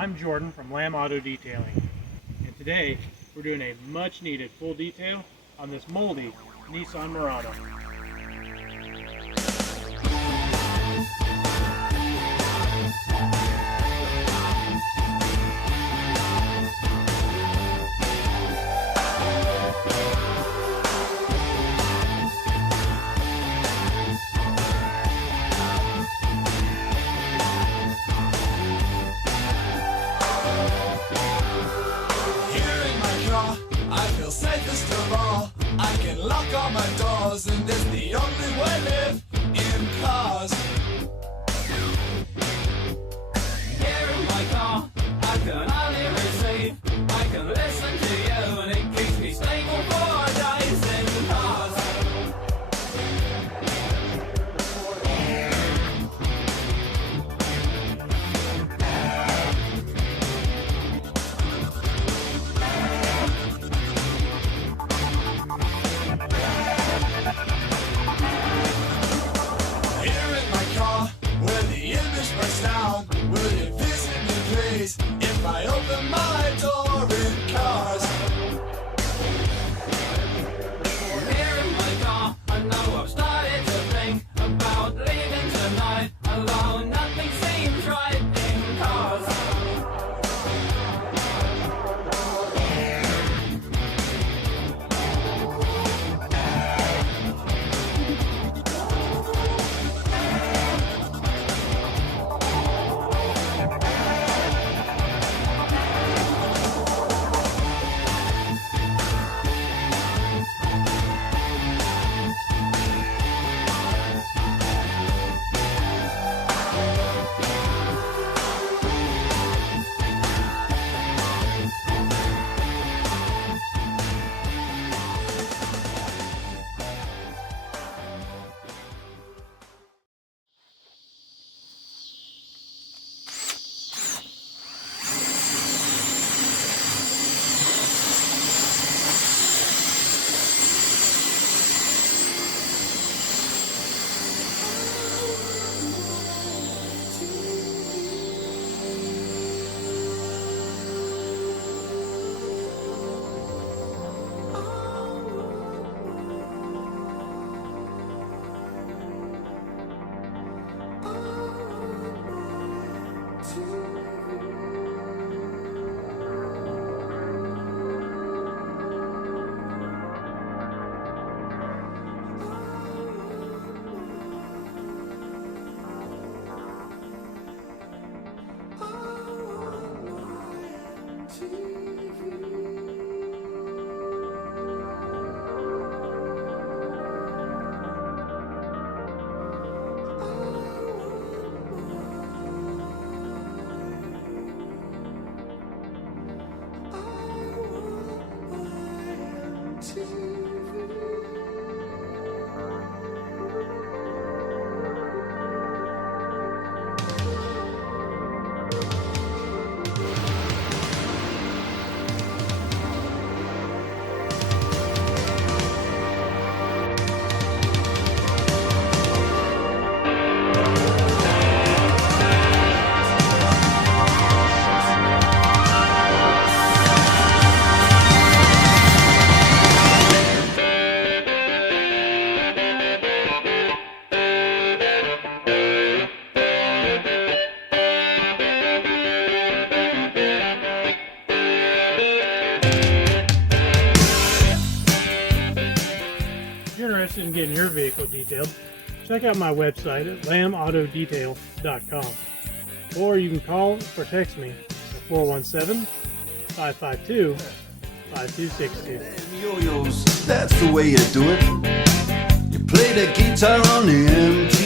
I'm Jordan from Lamb Auto Detailing, and today we're doing a much needed full detail on this Moldy Nissan Murano. I feel safest of all. I can lock all my doors, and it's the only way I live in cars. Here in my car, I can only receive. I can listen to you, and it keeps me stable for days in cars. Down. Will you visit me, please, if I open my door in cars? Here in my car, I know I've started to think about leaving tonight alone. Nothing seems right in cars. If you're interested in getting your vehicle detailed, check out my website at lambauto.com, or you can call or text me at 417-552-5262. Yo-yos, that's the way you do it. You play the guitar on the empty